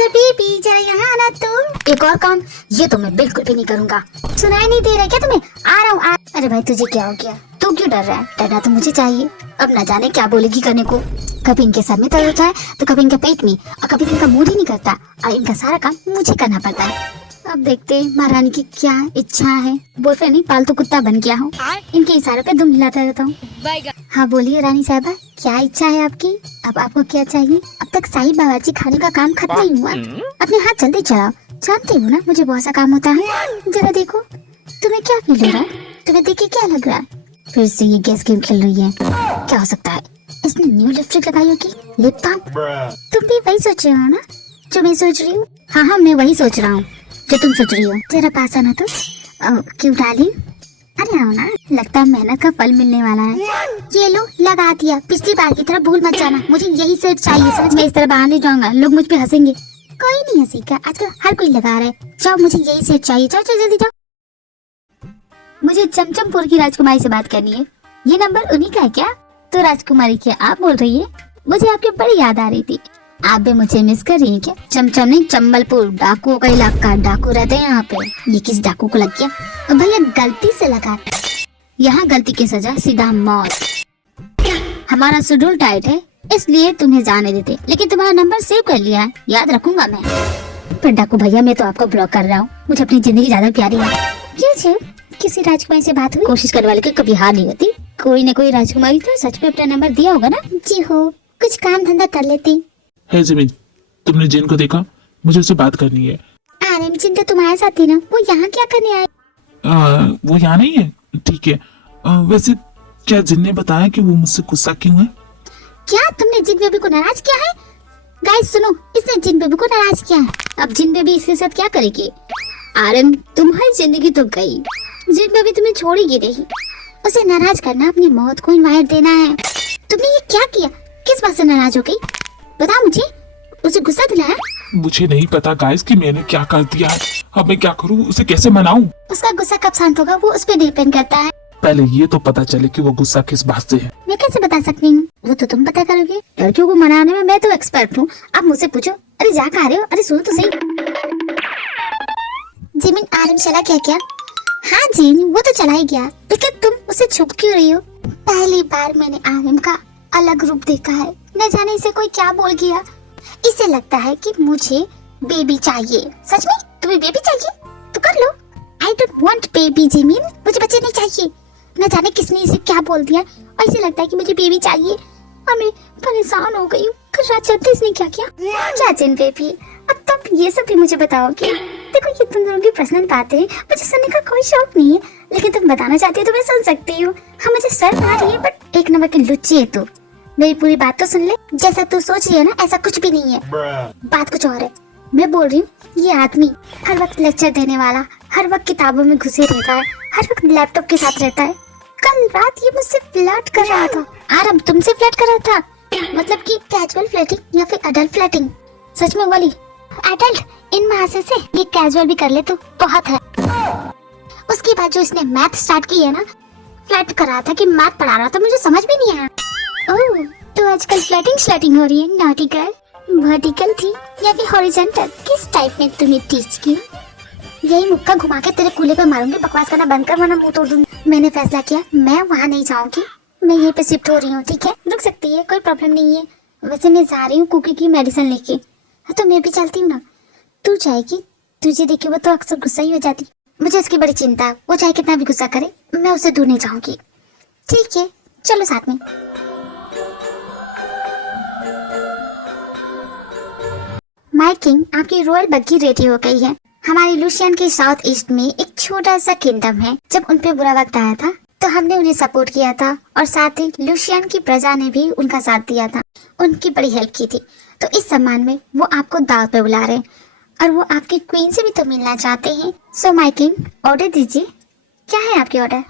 अरे बेबी जरा यहाँ आना तुम। एक और काम ये तो मैं बिल्कुल भी नहीं करूँगा। सुनाई नहीं दे रहा क्या तुम्हें? आ रहा हूँ। अरे भाई तुझे क्या हो गया? तू क्यों डर रहा है? डरना तो मुझे चाहिए। अब न जाने क्या बोलेगी करने को। कभी इनके सर में दर्द होता है तो कभी इनके पेट में और कभी इनका मूड ही नहीं करता और इनका सारा काम मुझे करना पड़ता है। अब देखते हैं महारानी की क्या इच्छा है। बॉयफ्रेंड नहीं पालतू कुत्ता बन गया हूँ। इनके इशारों पे दुम हिलाता रहता हूँ। हाँ बोलिए रानी साहबा, क्या इच्छा है आपकी? अब आपको क्या चाहिए? अब तक साईं बावर्ची खाने का काम खत्म नहीं हुआ। अपने हाथ जल्दी चलाओ। जानते हो ना मुझे बहुत सा काम होता है। जरा देखो तुम्हें क्या फील हो रहा है? तुम्हें देख के क्या लग रहा है? फिर से ये गैस गेम खेल रही है। क्या हो सकता है? इसने न्यू लिपस्टिक लगाई होगी, लिप बाम। तुम भी वही सोच रहे हो ना जो मैं सोच रही हूँ? हाँ मैं वही सोच रहा हूँ जो तुम सोच रही हो। जरा पास आना तो। क्यों डाली? अरे आओ ना, लगता है मेहनत का फल मिलने वाला है। ये लो लगा दिया। पिछली बार की तरह भूल मत जाना। मुझे यही सेट चाहिए। समझ में? इस तरह बाहर नहीं जाऊंगा, लोग मुझ पे हंसेंगे। कोई नहीं हंसेगा, आजकल हर कोई लगा रहा है। जाओ मुझे यही सेट चाहिए। जाओ जल्दी जाओ। मुझे चमचमपुर की राजकुमारी से बात करनी है। ये नंबर उन्हीं का है क्या? तो राजकुमारी क्या आप बोल रही है? मुझे आपकी बड़ी याद आ रही थी। आप भी मुझे मिस कर रही हैं क्या? चमचम नहीं चंबलपुर, डाकुओं का इलाका। डाकू रहते हैं यहाँ पे। ये किस डाकू को लग गया? भैया गलती से लगा। यहाँ गलती की सजा सीधा मौत। हमारा शेड्यूल टाइट है इसलिए तुम्हें जाने देते, लेकिन तुम्हारा नंबर सेव कर लिया है, याद रखूंगा मैं। पर डाकू भैया मैं तो आपको ब्लॉक कर रहा हूँ। मुझे अपनी जिंदगी ज्यादा प्यारी है। क्यों? किसी राजकुमारी से बात हुई? कोशिश करने वाले की कभी हार नहीं होती। कोई न कोई राजकुमारी तो सच में अपना नंबर दिया होगा ना। जी हो, कुछ काम धंधा कर लेती। है जिमिन, तुमने जिन को देखा? मुझे उससे बात करनी है। आरएम जिन तो तुम्हारे साथ थी ना, वो यहाँ क्या करने आए? वो यहाँ नहीं है। ठीक है। वैसे क्या जिन ने बताया कि वो मुझसे गुस्सा क्यों है? क्या तुमने जिन बेबी को नाराज किया है? गाइस सुनो, इसने जिन बेबी को नाराज किया है। अब जिन बेबी इसके साथ क्या करेगी? आरएम तुम्हारी जिंदगी तो गई, जिन बेबी तुम्हें छोड़ेगी नहीं। उसे नाराज करना अपनी मौत को इनवाइट देना है। तुमने ये क्या किया? किस बात से नाराज हो गई? बता मुझे। उसे गुस्सा दिलाया? मुझे नहीं पता गाइस कि मैंने क्या कर दिया है। अब मैं क्या करूँ? उसे कैसे मनाऊं? उसका गुस्सा कब शांत होगा वो उस पर डिपेंड करता है। पहले ये तो पता चले कि वो गुस्सा किस बात से है। मैं कैसे बता सकती हूँ? वो तो तुम पता करोगे। लड़कियों को मनाने में मैं तो एक्सपर्ट हूँ। अब मुझसे पूछो। अरे जा कहाँ रहे हो? अरे सुनो तो सही। जिमिन आरएम चला क्या? हाँ जीन वो तो चला ही गया, लेकिन तुम उसे छुप क्यों रही हो? पहली बार मैंने आरएम का अलग रूप देखा है। न जाने इसे कोई क्या बोल गया। इसे लगता है कि मुझे बेबी चाहिए। सच में तुम्हें बेबी चाहिए तो कर लो। I don't want baby Jimin, मुझे बच्चे नहीं चाहिए। न जाने किसने इसे क्या बोल दिया और इसे लगता है कि मुझे बेबी चाहिए और मैं परेशान हो गई हूँ। कल रात चलते इसने क्या किया? क्या जिन बेबी, अब तक ये सब भी मुझे बताओगे? देखो ये तुम दोनों की पर्सनल बातें हैं, मुझे सुनने का कोई शौक नहीं है, लेकिन तुम बताना चाहती हो तो मैं सुन सकती हूँ। हाँ मुझे शर्म आ रही है, बट एक नंबर की लुच्ची है तू। मेरी पूरी बात तो सुन ले। जैसा तू सोच रही है ना ऐसा कुछ भी नहीं है। बात कुछ और है। मैं बोल रही हूँ ये आदमी हर वक्त लेक्चर देने वाला, हर वक्त किताबों में घुसे रहता है, हर वक्त लैपटॉप के साथ रहता है। कल रात ये मुझसे फ्लर्ट कर रहा था। आरम तुमसे फ्लर्ट कर रहा था? मतलब कि कैजुअल फ्लर्टिंग या फिर अडल्ट फ्लर्टिंग? सच में वाली अडल्ट इन महाशय से ये कैजुअल भी कर ले तो बहुत है। उसके बाद जो इसने मैथ स्टार्ट की है ना, फ्लर्ट कर रहा था कि मैथ पढ़ा रहा था, मुझे समझ भी नहीं आया। ओह तो आजकल फ्लर्टिंग हो रही है। नॉटी गर्ल वर्टिकल थी या फिर हॉरिजॉन्टल? किस टाइप में तुम्हें टीच की? यही मुक्का घुमा के तेरे कूले पे मारूंगी। बकवास करना बंद कर वरना मुंह तोड़ दूंगी। मैंने फैसला किया मैं वहाँ नहीं जाऊंगी, मैं यहीं पे शिफ्ट हो रही हूँ। ठीक है रुक सकती है, कोई प्रॉब्लम नहीं है। वैसे मैं जा रही हूँ कुकी की मेडिसिन लेके। हाँ तो मैं भी चलती हूँ ना। तू जाएगी? तुझे देखे वो तो अक्सर गुस्सा ही हो जाती। मुझे उसकी बड़ी चिंता है, वो चाहे कितना भी गुस्सा करे मैं उससे दूर नहीं जाऊंगी। ठीक है चलो साथ में। माय किंग आपकी रॉयल बग्गी रेडी हो गई है। हमारी लुशियन के साउथ ईस्ट में एक छोटा सा किंगडम है। जब उन पे बुरा वक्त आया था तो हमने उन्हें सपोर्ट किया था और साथ ही लुशियन की प्रजा ने भी उनका साथ दिया था, उनकी बड़ी हेल्प की थी। तो इस सम्मान में वो आपको दावत पे बुला रहे हैं और वो आपकी क्वीन से भी तो मिलना चाहते हैं। सो माय किंग ऑर्डर दीजिए। क्या है आपके ऑर्डर?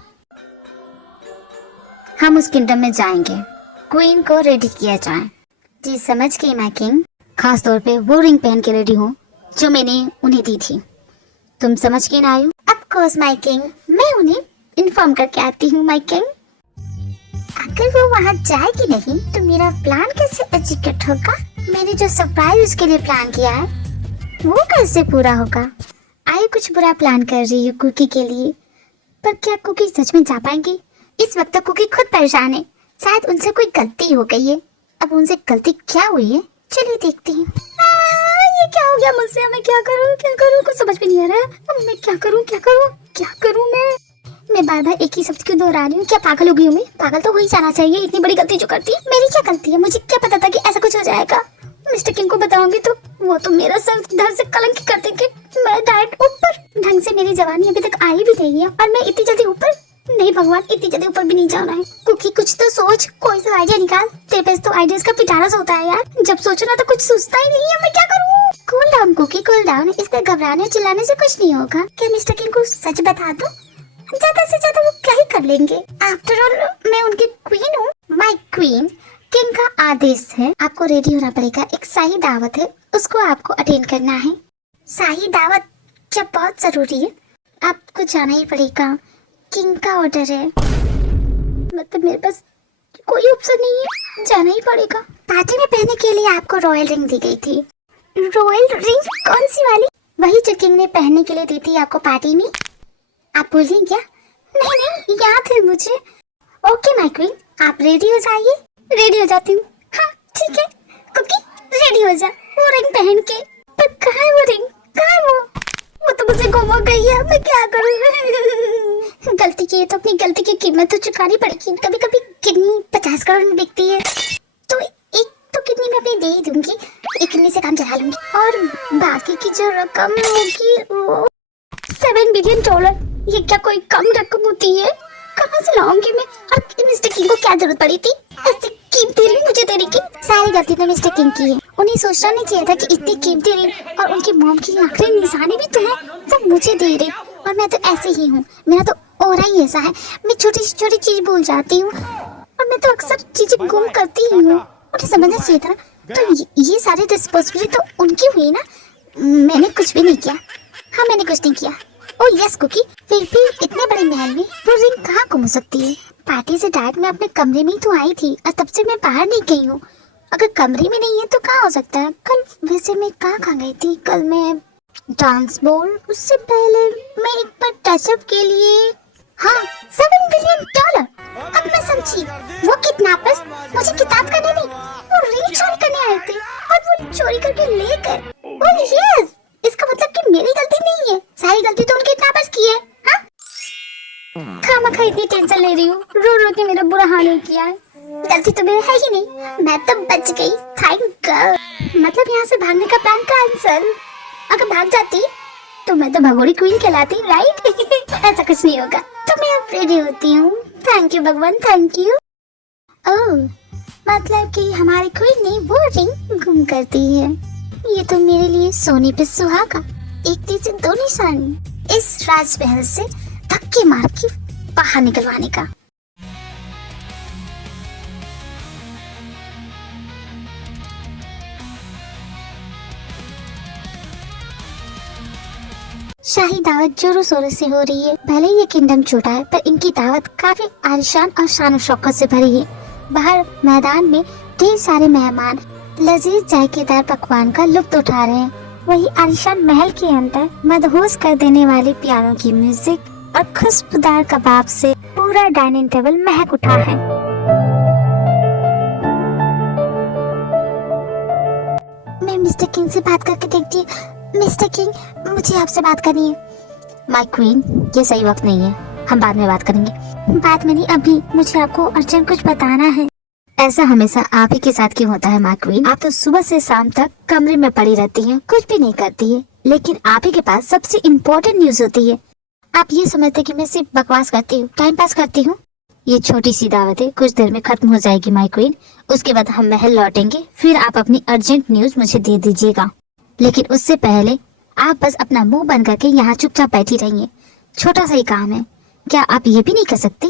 हम उस किंगडम में जाएंगे, क्वीन को रेडी किया जाए। जी समझ गई माय किंग। खास तौर पे वो रिंग पहन के रेडी हो जो मैंने उन्हें दी थी। तुम समझ के ना आयो? ऑफ कोर्स माय किंग, मैं उन्हें इन्फॉर्म करके आती हूँ माय किंग। अगर वो वहाँ जाएगी नहीं तो मेरा प्लान कैसे एग्जीक्यूट होगा? मैंने जो सरप्राइज उसके लिए प्लान किया है वो कैसे पूरा होगा? आई कुछ बुरा प्लान कर रही हूँ कुकी के लिए, पर क्या कुकी सच में जा पाएंगी? इस वक्त तक कुकी खुद परेशान है, शायद उनसे कोई गलती हो गई है। अब उनसे गलती क्या हुई है, चलिए देखती हूँ। ये क्या हो गया मुझसे? मैं क्या करूँ कुछ समझ में नहीं आ रहा है। अब मैं क्या करूँ मैं बार बार एक ही शब्द क्यों दोहरा रही हूँ? क्या पागल हो गई हूँ मैं? पागल तो हो ही जाना चाहिए, इतनी बड़ी गलती जो करती है। मेरी क्या गलती है? मुझे क्या पता था कि ऐसा कुछ हो जाएगा? मिस्टर किंग को बताऊंगी तो वो तो मेरा सर धड़ से कलंकित कर देंगे। मैं डायरेक्ट ऊपर, ढंग से मेरी जवानी अभी तक आई भी नहीं है और मैं इतनी जल्दी ऊपर? नहीं भगवान, इतनी जल्दी ऊपर भी नहीं जाना है। कुकी कुछ तो सोच, कोई सा आइडिया निकाल। तेरे पास तो आइडियाज का पिटारा होता है यार, जब सोचो ना तो कुछ सोचता ही नहीं है। मैं क्या करूँ? Cool down cookie, cool down. इससे घबराने चिल्लाने से कुछ नहीं होगा। क्या मिस्टर किंग को सच बता दो? ज्यादा से ज्यादा वो क्या ही कर लेंगे? आफ्टर ऑल मैं उनकी क्वीन हूँ। माय क्वीन, किंग का आदेश है, आपको रेडी होना पड़ेगा। एक शाही दावत है, उसको आपको अटेंड करना है। शाही दावत जब बहुत जरूरी है, आपको जाना ही पड़ेगा। किंग का ऑर्डर है, मतलब मेरे पास कोई ऑप्शन नहीं है, जाना ही पड़ेगा। पार्टी में पहनने के लिए आपको रॉयल रिंग दी गई थी। Royal ring? कौन सी वाली? वही जो किंग ने पहनने के लिए दी थी आपको पार्टी में। आप भूलें क्या? नहीं, याद है मुझे। ओके माय क्वीन, आप रेडी हो जाइए। रेडी हो जाती हूँ। हाँ ठीक है कुकी, रेडी हो जा। वो रिंग पहन के। पर कहाँ है वो रिंग? कहाँ है वो तो मुझे गुम हो गई है। मैं क्या करूँ? गलती की है तो अपनी गलती की कीमत तो चुकानी पड़ेगी। कभी कभी किडनी 50 करोड़ में बिकती है, तो एक तो किडनी में अपनी दे ही दूंगी, एक किडनी से काम चला लूंगी और बाकी की जो रकम होगी वो $7 बिलियन। ये क्या कोई कम रकम होती है? कहाँ से लाऊंगी मैं? और मिस्टर किंग को क्या जरूरत पड़ी थी ऐसी कीमती रिंग मुझे देने की? सारी गलती तो मिस्टर किंग की है। उन्हें सोचना नहीं चाहिए था कि इतनी कीमती रिंग और उनकी मॉम की आखिरी निशानी भी तो है, वो मुझे दे रही। और मैं तो ऐसे ही हूँ, मेरा तो ऑरा ही ऐसा है। मैं छोटी से छोटी चीज भूल जाती हूँ और मैं तो अक्सर चीजें गुम करती ही हूँ। मुझे समझना चाहिए था। तो ये सारी रिस्पॉन्सिबिलिटी तो उनकी हुई ना, मैंने कुछ भी नहीं किया। हाँ मैंने कुछ नहीं किया। ओ यस कुकी, फिर भी इतने बड़े महल में वो रिंग कहाँ गुम हो सकती है? पार्टी से डायरेक्ट मैं अपने कमरे में ही तो आई थी और तब से मैं बाहर नहीं गई हूँ। अगर कमरे में नहीं है तो कहाँ हो सकता है? कल वैसे मैं कहाँ गई थी? कल मैं डांस बॉल, उससे पहले मैं एक बार टचअप के लिए। हाँ $7 बिलियन। अब मैं समझी, वो किडनैपर्स मुझे किताब करने नहीं, वो रिंग चोरी करने आए थे और वो चोरी करके ले गए। ओह यस, इसका मतलब कि मेरी गलती नहीं है, सारी गलती तो उनके किडनैपर्स की है। हाँ खामखा इतनी टेंशन ले रही हूँ, रो रो के मेरा बुरा हाल हो किया है। गलती तो मेरी है ही नहीं, मैं तो बच गई। Thank God. मतलब यहाँ से भागने का प्लान कैंसल। अगर भाग जाती तो मैं तो भगोड़ी क्वीन कहलाती, राइट? ऐसा कुछ नहीं होगा, तो मैं अब रेडी होती हूँ। थैंक यू भगवान, थैंक यू। ओह मतलब कि हमारी क्वीन ने वो रिंग गुम कर दी है। ये तो मेरे लिए सोने पे सुहागा, एक तीर से दो निशानी। इस राजमहल से धक्के मार के बाहर निकलवाने का। शाही दावत जोरों शोरों से हो रही है। भले ये किंगडम छोटा है पर इनकी दावत काफी आलिशान और शान शौकत से भरी है। बाहर मैदान में ढेर सारे मेहमान लजीज जायकेदार पकवान का लुत्फ उठा रहे हैं। वही आलिशान महल के अंदर मदहोश कर देने वाले पियानो की म्यूजिक और खुशबूदार कबाब से पूरा डाइनिंग टेबल महक उठा है। मैं मिस्टर किंग से बात करके देखती हूँ। मिस्टर किंग, मुझे आपसे बात करनी है। माय क्वीन, ये सही वक्त नहीं है, हम बाद में बात करेंगे। बाद में नहीं, अभी मुझे आपको अर्जेंट कुछ बताना है। ऐसा हमेशा आप ही के साथ क्यों होता है माय क्वीन? आप तो सुबह से शाम तक कमरे में पड़ी रहती हैं, कुछ भी नहीं करती है, लेकिन आप ही के पास सबसे इम्पोर्टेंट न्यूज होती है। आप ये समझते कि मैं सिर्फ बकवास करती हूँ, टाइम पास करती हूँ? ये छोटी सी दावत है, कुछ देर में खत्म हो जाएगी माय क्वीन। उसके बाद हम महल लौटेंगे, फिर आप अपनी अर्जेंट न्यूज मुझे दे दीजिएगा। लेकिन उससे पहले आप बस अपना मुंह बंद करके यहाँ चुपचाप बैठी रहिए। छोटा सा ही काम है, क्या आप ये भी नहीं कर सकती?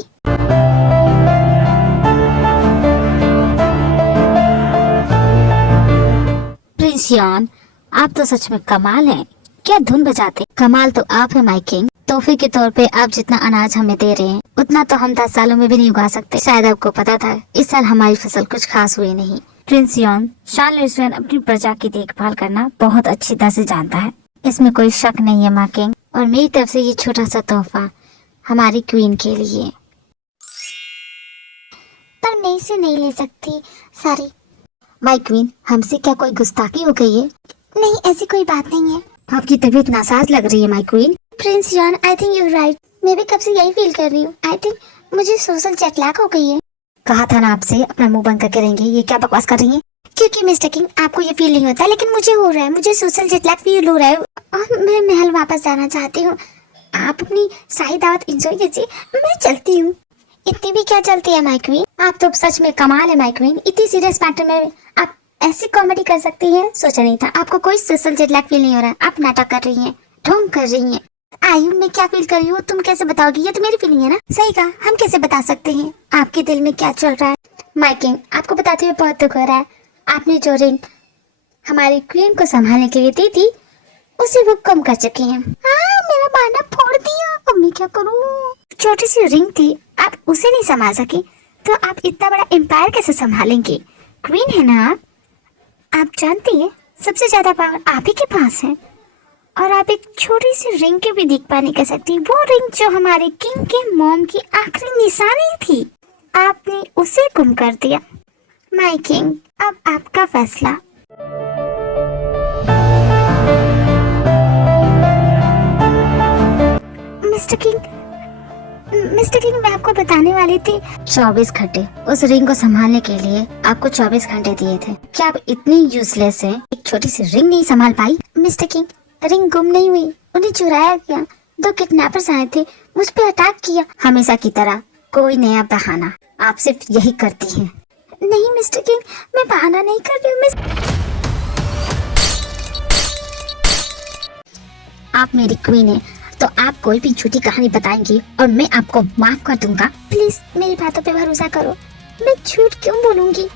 प्रिंस यान, आप तो सच में कमाल हैं। क्या धुन बजाते। कमाल तो आप है माय किंग। तोहफे के तौर पे आप जितना अनाज हमें दे रहे हैं उतना तो हम 10 सालों में भी नहीं उगा सकते। शायद आपको पता था इस साल हमारी फसल कुछ खास हुई नहीं। प्रिंस यॉन, शार्लेट स्वैन अपनी प्रजा की देखभाल करना बहुत अच्छी तरह से जानता है, इसमें कोई शक नहीं है माँ किंग। और मेरी तरफ से ये छोटा सा तोहफा हमारी क्वीन के लिए। पर मैं इसे नहीं ले सकती, सॉरी। माय क्वीन, हमसे क्या कोई गुस्ताखी हो गई है? नहीं, ऐसी कोई बात नहीं है। आपकी तबीयत नासाज लग रही है my queen. Prince John, I think you right. मैं भी कब से यही फील कर रही हूँ। आई थिंक मुझे सोशल जेट लैग हो गई है। कहा था ना आपसे अपना मुंह बंद करके रहेंगे। ये क्या बकवास कर रही हैं? क्योंकि मिस्टर किंग आपको ये फील नहीं होता, लेकिन मुझे हो रहा है। मुझे सोशल जेट लैग फील हो रहा है और मैं महल वापस जाना चाहती हूँ। आप अपनी शाही दावत एंजॉय कीजिए, मैं चलती हूँ। इतनी भी क्या चलती है माय क्वीन, आप तो सच में कमाल है माय क्वीन। इतनी सीरियस मैटर में आप ऐसी कॉमेडी कर सकती हैं, सोचा नहीं था। आपको कोई सोशल जेट लैग फील नहीं हो रहा है। आप नाटक कर रही हैं, ढोंग कर रही हैं। आयु, मैं क्या फील कर रही हूँ तुम कैसे बताओगी? ये तो मेरी फीलिंग है ना। सही कहा, हम कैसे बता सकते हैं आपके दिल में क्या चल रहा है? माय किंग, आपको बताते हुए बहुत दुख हो रहा है। आपने जो रिंग हमारी क्वीन को संभालने के लिए दी थी, उसे वो कम कर चुकी हैं। मेरा बाना फोड़ दिया, अब मैं क्या करूँ? छोटी सी रिंग थी, आप उसे नहीं संभाल सके तो आप इतना बड़ा एम्पायर कैसे संभालेंगे? क्वीन है ना आप जानती हैं सबसे ज्यादा पावर आप ही के पास है। और आप एक छोटी सी रिंग की भी देखभाल नहीं कर सकती। वो रिंग जो हमारे किंग के मॉम की आखिरी निशानी थी, आपने उसे गुम कर दिया। माय किंग, अब आपका फैसला। मिस्टर किंग, मैं आपको बताने वाली थी। 24 घंटे उस रिंग को संभालने के लिए आपको 24 घंटे दिए थे। क्या आप इतनी यूजलेस है? एक छोटी सी रिंग नहीं संभाल पाई? मिस्टर किंग, रिंग गुम नहीं हुई, उन्हें चुराया गया। 2 किडनैपर्स आए थे, मुझ पे अटैक किया। हमेशा की तरह कोई नया बहाना, आप सिर्फ यही करती हैं। नहीं मिस्टर किंग, मैं बहाना नहीं कर रही हूँ। आप मेरी क्वीन है, तो आप कोई भी झूठी कहानी बताएंगी और मैं आपको माफ कर दूंगा। प्लीज मेरी बातों पे भरोसा करो, मैं झूठ क्यों बोलूंगी?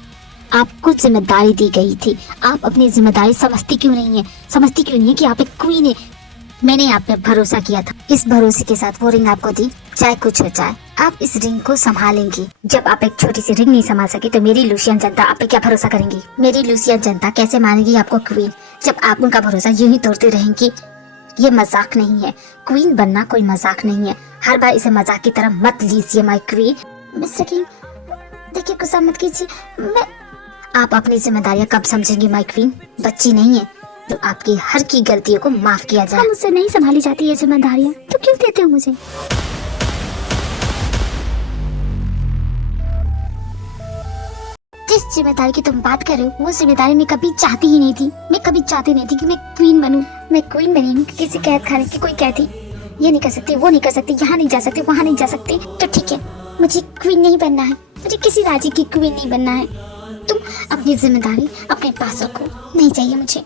आपको जिम्मेदारी दी गई थी, आप अपनी जिम्मेदारी समझती क्यों नहीं है? समझती क्यों नहीं है कि आप एक क्वीन है? मैंने आप पे भरोसा किया था, इस भरोसे के साथ वो रिंग आपको दी। चाहे कुछ हो जाए, आप इस रिंग को संभालेंगी। जब आप एक छोटी सी रिंग नहीं संभाल सकी तो मेरी लूसियन जनता आप पे क्या भरोसा करेंगी? मेरी लूसियन जनता कैसे मानेगी आपको क्वीन, जब आप उनका भरोसा यूं ही तोड़ती रहेंगी? ये मजाक नहीं है, क्वीन बनना कोई मजाक नहीं है। हर बार इसे मजाक की तरह मत लीजिए माय क्वीन। मिस्टर किंग, देखिए गुस्सा मत कीजिए। आप अपनी जिम्मेदारियां कब समझेंगी माय क्वीन? बच्ची नहीं है तो आपकी हर की गलतियों को माफ किया जाए। मुझसे नहीं संभाली जाती ये जिम्मेदारियां, तो क्यों देते हो मुझे? जिस जिम्मेदारी की तुम बात कर रहे हो, वो जिम्मेदारी मैं कभी चाहती ही नहीं थी। मैं कभी चाहती नहीं थी कि मैं क्वीन बनूं। मैं क्वीन बनी हूँ किसी कैद खाने की। कोई कहती ये नहीं कर सकती, वो नहीं कर सकती, यहाँ नहीं जा सकती, वहाँ नहीं जा सकती, तो ठीक है, मुझे क्वीन नहीं बनना है। मुझे किसी राज्य की क्वीन नहीं बनना है। तुम अपनी जिम्मेदारी अपने पास रखो, नहीं चाहिए मुझे।